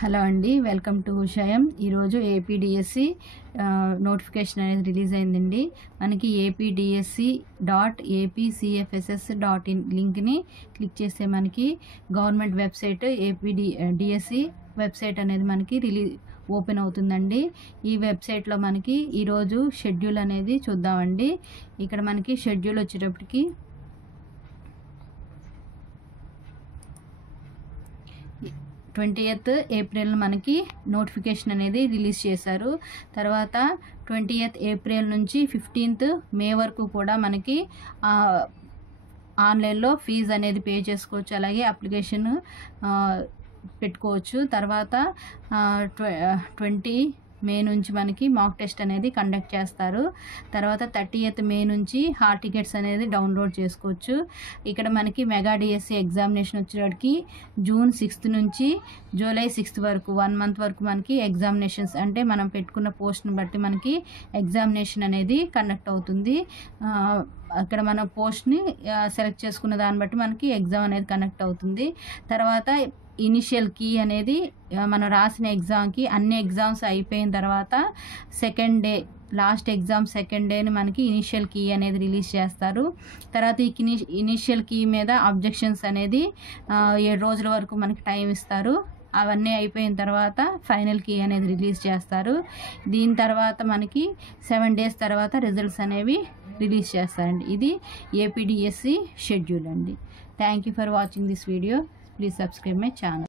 Hello అండి, welcome to ఉషయం. ఈరోజు APDSC notification అనేది రిలీజ్ అయిందండి. మనకి apdsc.apcfss.in లింక్ని క్లిక్ చేస్తే మనకి గవర్నమెంట్ వెబ్సైట్ ఏపీడిఎస్సి వెబ్సైట్ అనేది మనకి ఓపెన్ అవుతుందండి. ఈ వెబ్సైట్లో మనకి ఈరోజు షెడ్యూల్ అనేది చూద్దామండి. ఇక్కడ మనకి షెడ్యూల్ వచ్చేటప్పటికి 20th ఏప్రిల్ మనకి నోటిఫికేషన్ అనేది రిలీజ్ చేశారు. తర్వాత 20th ఏప్రిల్ నుంచి 15th మే వరకు కూడా మనకి ఆన్లైన్లో ఫీజు అనేది పే చేసుకోవచ్చు, అలాగే అప్లికేషన్ పెట్టుకోవచ్చు. తర్వాత 20 మే నుంచి మనకి మాక్ టెస్ట్ అనేది కండక్ట్ చేస్తారు. తర్వాత 30th మే నుంచి హాల్ టికెట్స్ అనేది డౌన్లోడ్ చేసుకోవచ్చు. ఇక్కడ మనకి మెగా డిఎస్సి ఎగ్జామినేషన్ వచ్చేటికి జూన్ 6th నుంచి జూలై 6th వరకు 1 month వరకు మనకి ఎగ్జామినేషన్స్, అంటే మనం పెట్టుకున్న పోస్ట్ని బట్టి మనకి ఎగ్జామినేషన్ అనేది కండక్ట్ అవుతుంది. అక్కడ మన పోస్ట్ని సెలెక్ట్ చేసుకున్న దాన్ని బట్టి మనకి ఎగ్జామ్ అనేది కండక్ట్ అవుతుంది. తర్వాత ఇనిషియల్ కీ అనేది మనం రాసిన ఎగ్జామ్కి అన్ని ఎగ్జామ్స్ అయిపోయిన తర్వాత second day, last exam second డేని మనకి ఇనిషియల్ కీ అనేది రిలీజ్ చేస్తారు. తర్వాత ఈ ఇనిషియల్ కీ మీద అబ్జెక్షన్స్ అనేది 7 రోజుల వరకు మనకి టైం ఇస్తారు. అవన్నీ అయిపోయిన తర్వాత ఫైనల్ కీ అనేది రిలీజ్ చేస్తారు. దీని తర్వాత మనకి 7 days తర్వాత రిజల్ట్స్ అనేవి రిలీజ్ చేస్తారండి. ఇది ఏపీడిఎస్సి షెడ్యూల్ అండి. Thank you for watching this video. Please subscribe my channel.